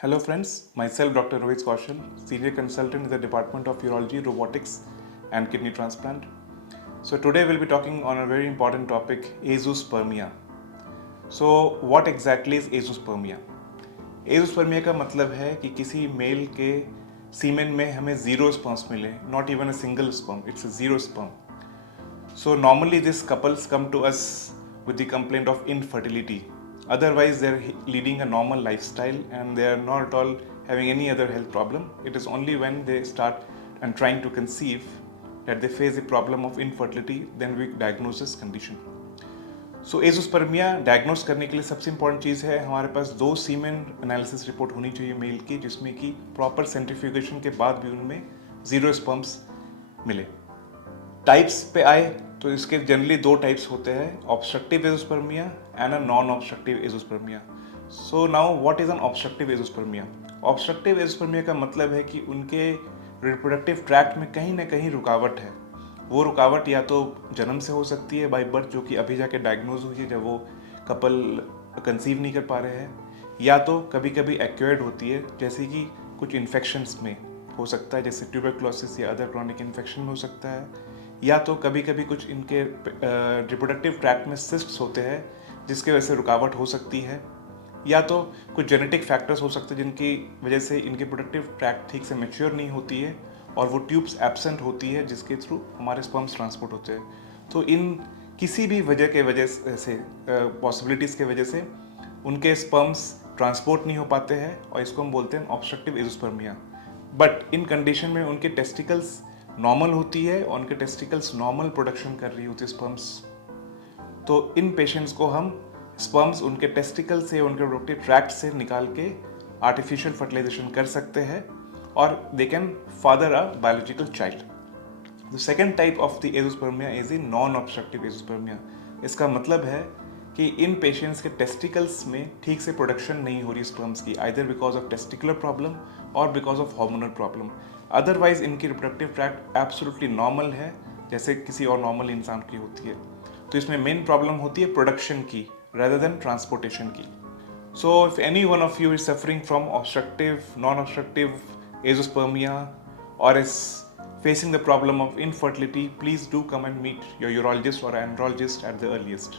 Hello friends, myself Dr. Rohit Kaushal, Senior Consultant in the Department of Urology, Robotics and Kidney Transplant. So today we'll be talking on a very important topic, azoospermia. So what exactly is azoospermia? Azoospermia का मतलब है कि किसी mail के सीमेन में हमें zero sperms मिले, not even a single sperm, it's a zero sperm. So normally these couples come to us with the complaint of infertility. Otherwise they're leading a normal lifestyle and they are not at all having any other health problem. It is only when they start and trying to conceive that they face the problem of infertility, then we diagnose this condition. So azoospermia diagnose करने के लिए सबसे important चीज़ है हमारे पास 2 semen analysis report होनी चाहिए mail की, जिसमें कि प्रॉपर सेंट्रीफ्यूगेशन के बाद भी उनमें जीरो स्पर्म्स मिले. टाइप्स पे आए तो इसके जनरली 2 टाइप्स होते हैं, obstructive azoospermia and a non obstructive azoospermia. So now what is an obstructive azoospermia? Obstructive azoospermia का मतलब है कि उनके रिप्रोडक्टिव ट्रैक्ट में कहीं ना कहीं रुकावट है. वो रुकावट या तो जन्म से हो सकती है बाय बर्थ, जो कि अभी जाके डायग्नोज हुई है जब वो कपल कंसीव नहीं कर पा रहे हैं, या तो कभी कभी एक्वायर्ड होती है, जैसे कि कुछ इन्फेक्शंस में हो सकता है, जैसे ट्यूबरक्लोसिस या अदर क्रॉनिक इन्फेक्शन में हो सकता है, या तो कभी कभी कुछ इनके रिप्रोडक्टिव ट्रैक्ट में सिस्ट्स होते हैं जिसके वजह से रुकावट हो सकती है, या तो कुछ जेनेटिक फैक्टर्स हो सकते हैं जिनकी वजह से इनकी प्रोडक्टिव ट्रैक्ट ठीक से मैच्योर नहीं होती है और वो ट्यूब्स एब्सेंट होती है जिसके थ्रू हमारे स्पर्म्स ट्रांसपोर्ट होते हैं. तो इन किसी भी वजह से पॉसिबिलिटीज़ के वजह से उनके स्पर्म्स ट्रांसपोर्ट नहीं हो पाते हैं और इसको हम बोलते हैं obstructive azoospermia. But in condition में उनके टेस्टिकल्स नॉर्मल होती है और उनके टेस्टिकल्स नॉर्मल प्रोडक्शन कर रही होती है स्पर्म्स. तो इन पेशेंट्स को हम स्पर्म्स उनके टेस्टिकल से, उनके रिप्रोडक्टिव ट्रैक्ट से निकाल के आर्टिफिशियल फर्टिलाइजेशन कर सकते हैं और they can father a biological child. The second type of the azoospermia is the non-obstructive azoospermia. इसका मतलब है कि इन पेशेंट्स के टेस्टिकल्स में ठीक से प्रोडक्शन नहीं हो रही स्पर्म्स की, either because of testicular problem और because of hormonal problem. Otherwise इनकी रिप्रोडक्टिव ट्रैक्ट एब्सोल्युटली नॉर्मल है, जैसे किसी और नॉर्मल इंसान की होती है. तो इसमें मेन प्रॉब्लम होती है प्रोडक्शन की rather than transportation की. So if any one of you is suffering from obstructive, non-obstructive azoospermia or is facing the problem of infertility, please do come and meet your urologist or andrologist at the earliest.